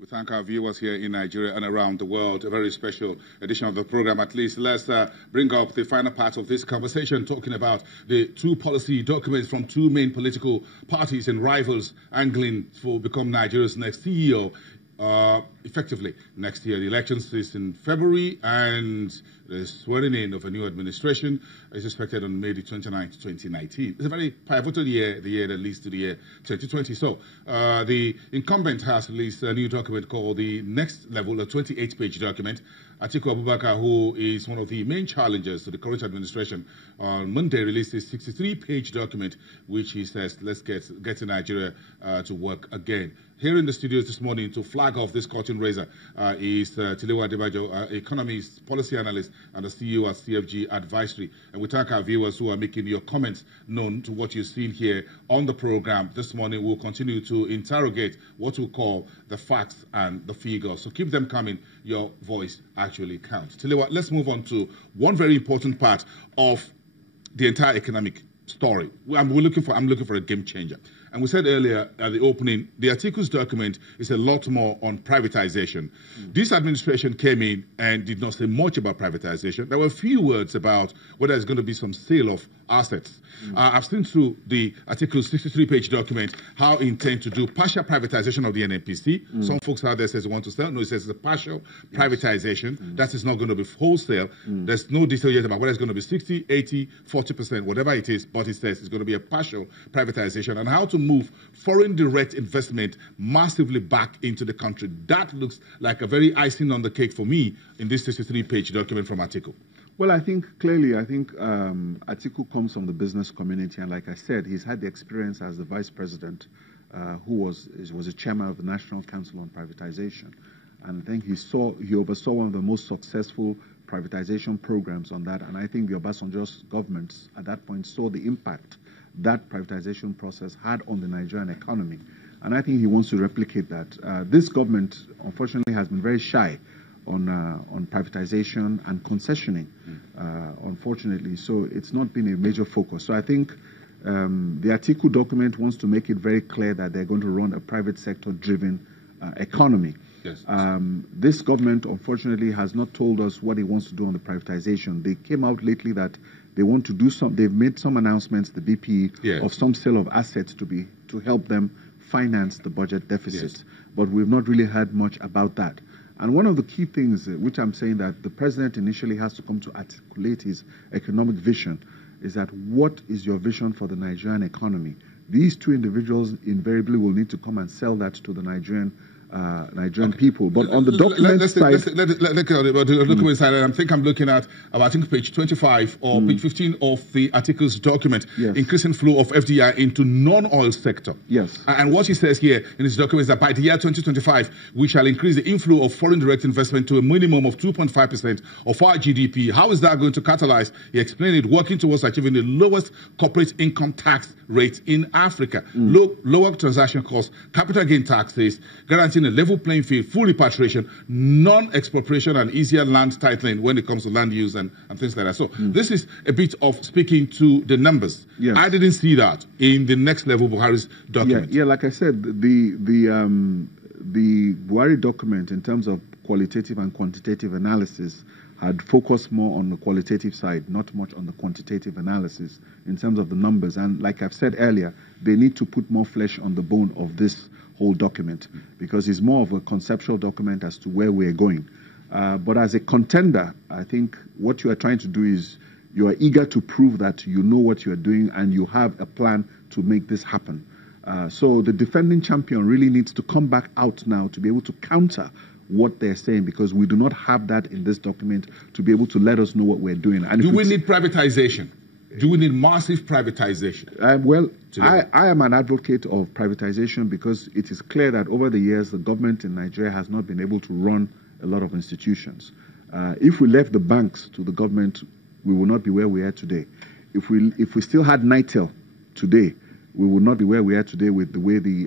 We thank our viewers here in Nigeria and around the world. A very special edition of the program. At least let's bring up the final part of this conversation, talking about the two policy documents from two main political parties and rivals angling to become Nigeria's next CEO. Effectively next year. The elections is in February, and the swearing in of a new administration is expected on May the 29th, 2019. It's a very pivotal year, the year that leads to the year 2020. So the incumbent has released a new document called the Next Level, a 28-page document. Atiku Abubakar, who is one of the main challengers to the current administration, on Monday released a 63-page document, which he says, let's get to Nigeria to work again. Here in the studios this morning to flag off this curtain raiser is Tilewa Adebajo, economist, policy analyst, and the CEO at CFG Advisory. And we thank our viewers who are making your comments known to what you've seen here on the program. This morning we'll continue to interrogate what we call the facts and the figures. So keep them coming. Your voice actually counts. Tilewa, let's move on to one very important part of the entire economic story. I'm looking for a game changer. And we said earlier at the opening, the Atiku's document is a lot more on privatization. This administration came in and did not say much about privatization. There were a few words about whether there's going to be some sale of assets. I've seen through the Atiku's 63-page document how he intends to do partial privatization of the NNPC. Some folks out there says they want to sell. No, it says it's a partial privatization. That is not going to be wholesale. There's no detail yet about whether it's going to be 60, 80, 40%, whatever it is, but it says it's going to be a partial privatization. And how to move foreign direct investment massively back into the country. That looks like a very icing on the cake for me in this 63-page document from Atiku. Well, I think Atiku comes from the business community, and like I said, he's had the experience as the vice president, who was a chairman of the National Council on Privatization, and I think he oversaw one of the most successful privatization programs on that, and I think the Obasanjo's governments at that point saw the impact that privatization process had on the Nigerian economy. And I think he wants to replicate that. This government, unfortunately, has been very shy on privatization and concessioning, unfortunately. So it's not been a major focus. So I think the Atiku document wants to make it very clear that they're going to run a private sector-driven economy. Yes. This government, unfortunately, has not told us what it wants to do on the privatization. They came out lately that they want to do some. They've made some announcements, the BPE, of some sale of assets to help them finance the budget deficit. Yes. But we've not really heard much about that. And one of the key things, which I'm saying that the president initially has to come to articulate his economic vision, is that what is your vision for the Nigerian economy? These two individuals invariably will need to come and sell that to the Nigerian people. But on the document side... Let's go to the document side. I think I'm looking at, I think, page 25 or page 15 of the Atiku's document, increasing flow of FDI into non-oil sector. Yes. And what he says here in his document is that by the year 2025, we shall increase the inflow of foreign direct investment to a minimum of 2.5% of our GDP. How is that going to catalyze? He explained it, working towards achieving the lowest corporate income tax rate in Africa. Lower transaction costs, capital gain taxes, guaranteeing a level playing field, full repatriation, non-expropriation, and easier land titling when it comes to land use and things like that. So this is a bit of speaking to the numbers. Yes. I didn't see that in the Next Level Buhari's document. Yeah, like I said, the Buhari document in terms of qualitative and quantitative analysis had focused more on the qualitative side, not much on the quantitative analysis in terms of the numbers. And like I've said earlier, they need to put more flesh on the bone of this whole document, because it's more of a conceptual document as to where we're going. But as a contender, I think what you are trying to do is you are eager to prove that you know what you are doing and you have a plan to make this happen. So the defending champion really needs to come back out now to be able to counter what they're saying, because we do not have that in this document to be able to let us know what we're doing. And do we need privatization? Do we need massive privatization? Well, I am an advocate of privatization because it is clear that over the years, the government in Nigeria has not been able to run a lot of institutions. If we left the banks to the government, we would not be where we are today. If we still had NITEL today, we would not be where we are today with the way the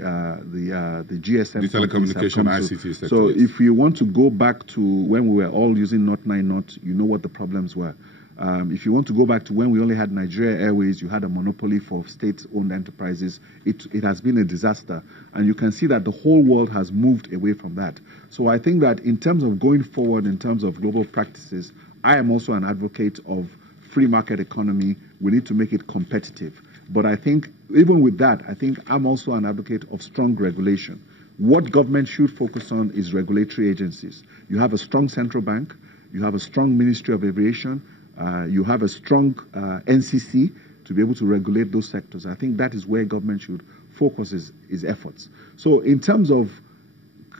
GSM, the telecommunication ICT sector. So if you want to go back to when we were all using Not 9 Not, you know what the problems were. If you want to go back to when we only had Nigeria Airways, you had a monopoly for state-owned enterprises. It has been a disaster. And you can see that the whole world has moved away from that. So I think that in terms of going forward, in terms of global practices, I am also an advocate of free market economy. We need to make it competitive. But I think even with that, I think I'm also an advocate of strong regulation. What government should focus on is regulatory agencies. You have a strong central bank. You have a strong Ministry of Aviation. You have a strong NCC to be able to regulate those sectors. I think that is where government should focus its efforts. So in terms of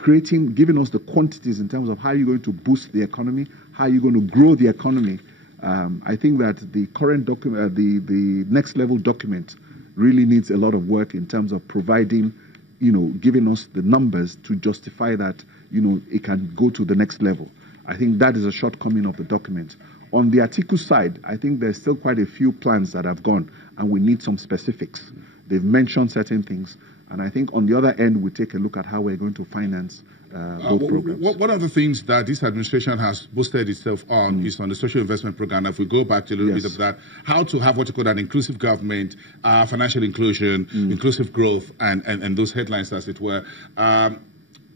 giving us the quantities in terms of how you're going to boost the economy, how you're going to grow the economy, I think that the current document, the next level document really needs a lot of work in terms of providing, giving us the numbers to justify that, it can go to the next level. I think that is a shortcoming of the document. On the Atiku side, I think there's still quite a few plans that have gone, and we need some specifics. They've mentioned certain things, and I think on the other end, we take a look at how we're going to finance both programs. One of the things that this administration has boosted itself on is on the social investment program. If we go back to a little bit of that, how to have what you call an inclusive government, financial inclusion, inclusive growth, and those headlines, as it were.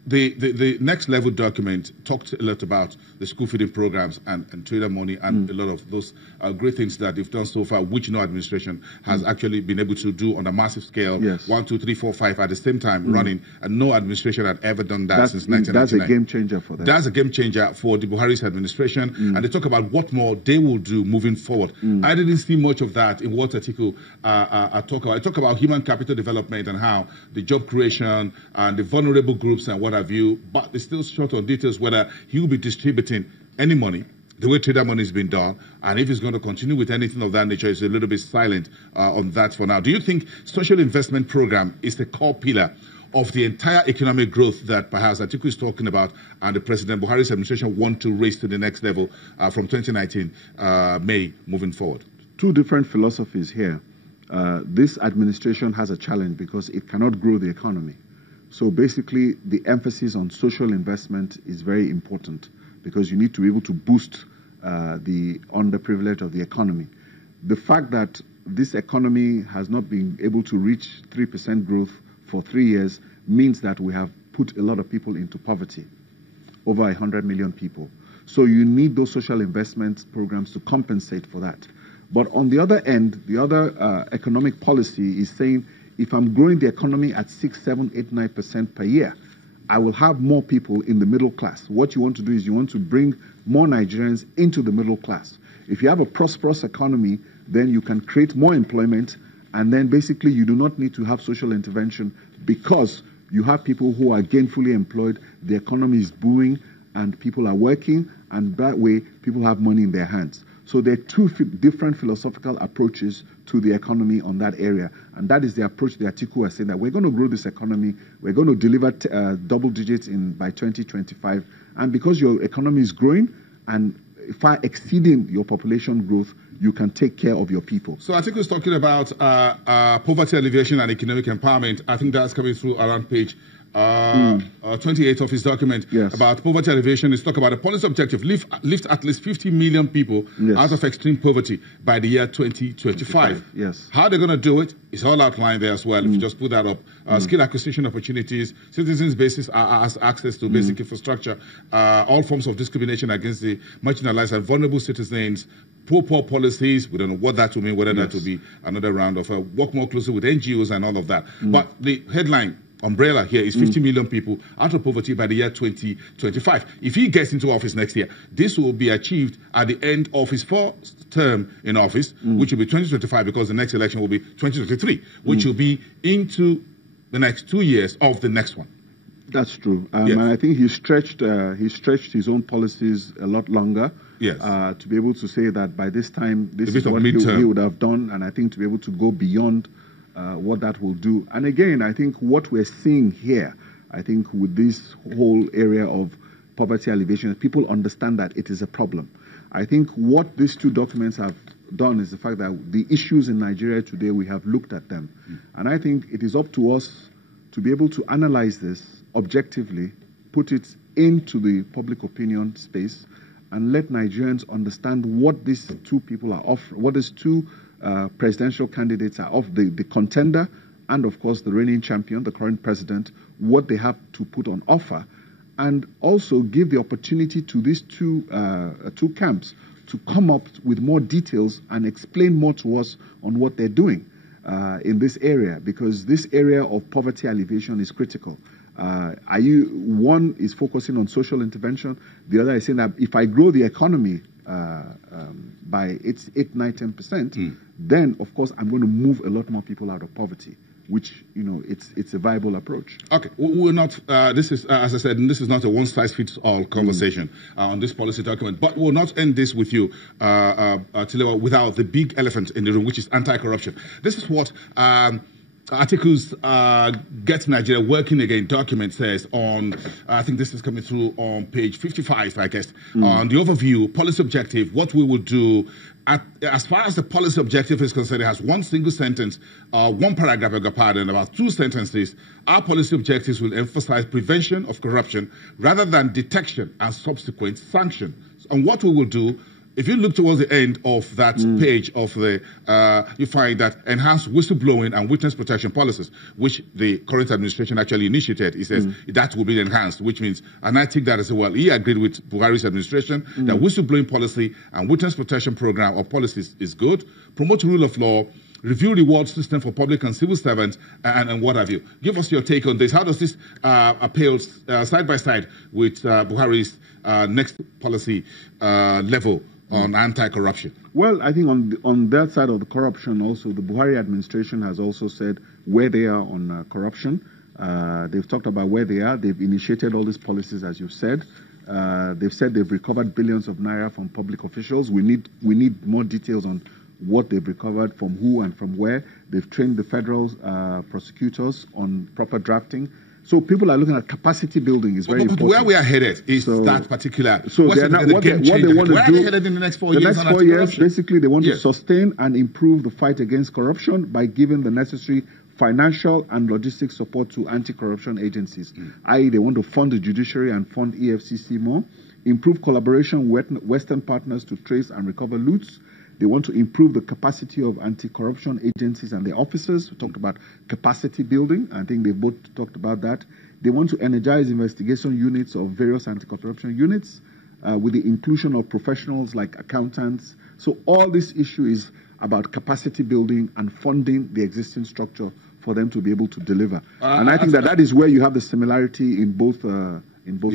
The next level document talked a lot about the school feeding programs and trader money and a lot of those great things that they've done so far, which no administration has actually been able to do on a massive scale. Yes. 1, 2, 3, 4, 5 at the same time running, and no administration had ever done that since 1999. That's a game changer for them. That's a game changer for the Buhari's administration, and they talk about what more they will do moving forward. I didn't see much of that in what Atiku talk about. I talk about human capital development and how the job creation and the vulnerable groups and what have you, but it's still short on details whether he will be distributing any money the way trader money has been done, and if he's going to continue with anything of that nature, is a little bit silent on that for now. Do you think social investment program is the core pillar of the entire economic growth that perhaps Atiku is talking about and the President Buhari's administration want to raise to the next level from 2019 May moving forward? Two different philosophies here. This administration has a challenge because it cannot grow the economy. So basically, the emphasis on social investment is very important because you need to be able to boost the underprivileged of the economy. The fact that this economy has not been able to reach 3% growth for 3 years means that we have put a lot of people into poverty, over 100 million people. So you need those social investment programs to compensate for that. But on the other end, the other economic policy is saying, if I'm growing the economy at 6, 7, 8, 9% per year, I will have more people in the middle class. What you want to do is you want to bring more Nigerians into the middle class. If you have a prosperous economy, then you can create more employment, and then basically you do not need to have social intervention because you have people who are gainfully employed, the economy is booming, and people are working, and that way people have money in their hands. So there are two different philosophical approaches to the economy on that area. And that is the approach the Atiku are saying that we're going to grow this economy, we're going to deliver double digits by 2025. And because your economy is growing and far exceeding your population growth, you can take care of your people. So Atiku is talking about poverty alleviation and economic empowerment. I think that's coming through around page 28 of his document about poverty alleviation. Is talk about a policy objective, lift at least 50 million people out of extreme poverty by the year 2025. Yes. How they're going to do it is all outlined there as well. If you just put that up, skill acquisition opportunities, citizens' basis access to basic infrastructure, all forms of discrimination against the marginalized and vulnerable citizens, poor policies. We don't know what that will mean, whether that will be another round of work more closely with NGOs and all of that. But the headline umbrella here is 50 million people out of poverty by the year 2025. If he gets into office next year, this will be achieved at the end of his first term in office, which will be 2025 because the next election will be 2023, which will be into the next 2 years of the next one. That's true. And I think he stretched his own policies a lot longer to be able to say that by this time, this is what he would have done, and I think to be able to go beyond what that will do. And again, I think what we're seeing here, I think with this whole area of poverty alleviation, people understand that it is a problem. I think what these two documents have done is the fact that the issues in Nigeria today, we have looked at them. And I think it is up to us to be able to analyze this objectively, put it into the public opinion space, and let Nigerians understand what these two people are offering, what these two presidential candidates are offering, the contender and, of course, the reigning champion, the current president, what they have to put on offer, and also give the opportunity to these two camps to come up with more details and explain more to us on what they're doing in this area, because this area of poverty alleviation is critical. One is focusing on social intervention, the other is saying that if I grow the economy by 8, 9, 10%, then of course I'm going to move a lot more people out of poverty, which, you know, it's a viable approach. Okay, we're not, this is, as I said, this is not a one-size-fits-all conversation on this policy document, but we'll not end this with you, Tilewa, without the big elephant in the room, which is anti-corruption. This is what Atiku's Get Nigeria Working Again document says on, I think this is coming through on page 55, I guess, on the overview, policy objective, what we will do. As far as the policy objective is concerned, it has one single sentence, one paragraph, I beg your pardon, about 2 sentences. Our policy objectives will emphasize prevention of corruption rather than detection and subsequent sanction. And what we will do, if you look towards the end of that page of the, you find that enhanced whistleblowing and witness protection policies, which the current administration actually initiated, he says that will be enhanced, which means, and I think that as well, he agreed with Buhari's administration that whistleblowing policy and witness protection program or policies is good, promote rule of law, review reward system for public and civil servants, and what have you. Give us your take on this. How does this appeal side by side with Buhari's next policy level on anti-corruption? Well, I think on that side of the corruption also, the Buhari administration has also said where they are on corruption. They've talked about where they are. They've initiated all these policies, as you've said. They've said they've recovered billions of naira from public officials. We need more details on what they've recovered, from who and from where. They've trained the federal prosecutors on proper drafting. So people are looking at capacity building is very important. Where we are headed is that particular. So what they want to do. Where are they headed in the next 4 years? The next 4 years, basically, they want to sustain and improve the fight against corruption by giving the necessary financial and logistic support to anti-corruption agencies. I.e., they want to fund the judiciary and fund EFCC more, improve collaboration with Western partners to trace and recover loots. They want to improve the capacity of anti-corruption agencies and their officers. We talked about capacity building. I think they both talked about that. They want to energize investigation units of various anti-corruption units with the inclusion of professionals like accountants. So all this issue is about capacity building and funding the existing structure for them to be able to deliver. And I think that is where you have the similarity in both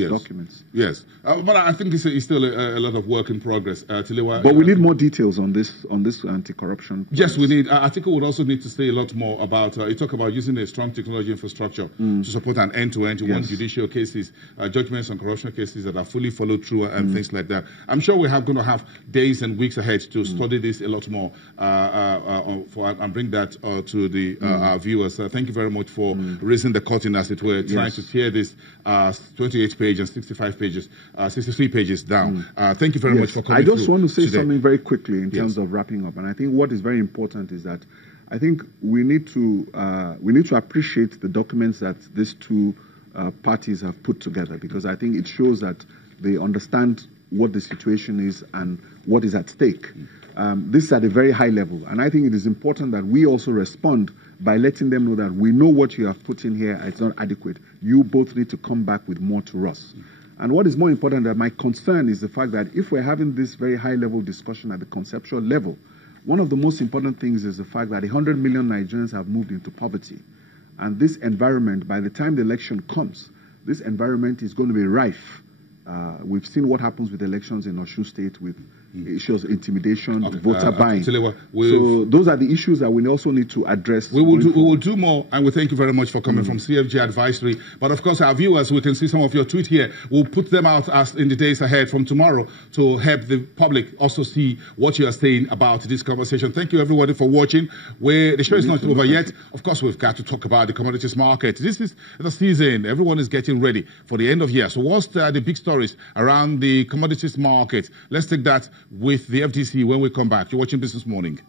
documents. Yes, but I think it's still a lot of work in progress. Tilewa, but we need more details on this anti-corruption. Yes, we need. I think we would also need to say a lot more about. You talk about using a strong technology infrastructure to support an end-to-end one judicial cases, judgments on corruption cases that are fully followed through and things like that. I'm sure we are going to have days and weeks ahead to study this a lot more and bring that to the our viewers. Thank you very much for raising the curtain, as it were, trying to tear this 28 page and 65 pages, 63 pages down. Thank you very much for coming. I just want to say something very quickly in terms of wrapping up, and I think what is very important is that I think we need to appreciate the documents that these two parties have put together, because I think it shows that they understand what the situation is and what is at stake. This is at a very high level, and I think it is important that we also respond by letting them know that we know what you have put in here is not adequate. You both need to come back with more to us. And what is more important, that my concern is the fact that if we're having this very high-level discussion at the conceptual level, one of the most important things is the fact that 100 million Nigerians have moved into poverty. And this environment, by the time the election comes, this environment is going to be rife. We've seen what happens with elections in Osun State with issues of intimidation, voter buying. So those are the issues that we also need to address. We will do more, and we thank you very much for coming from CFG Advisory. But of course, our viewers, we can see some of your tweets here. We'll put them out as in the days ahead from tomorrow to help the public also see what you are saying about this conversation. Thank you, everybody, for watching. The show is not over yet. Of course, we've got to talk about the commodities market. This is the season. Everyone is getting ready for the end of year. So what's the big stories around the commodities market? Let's take that with the FTC when we come back. You're watching Business Morning.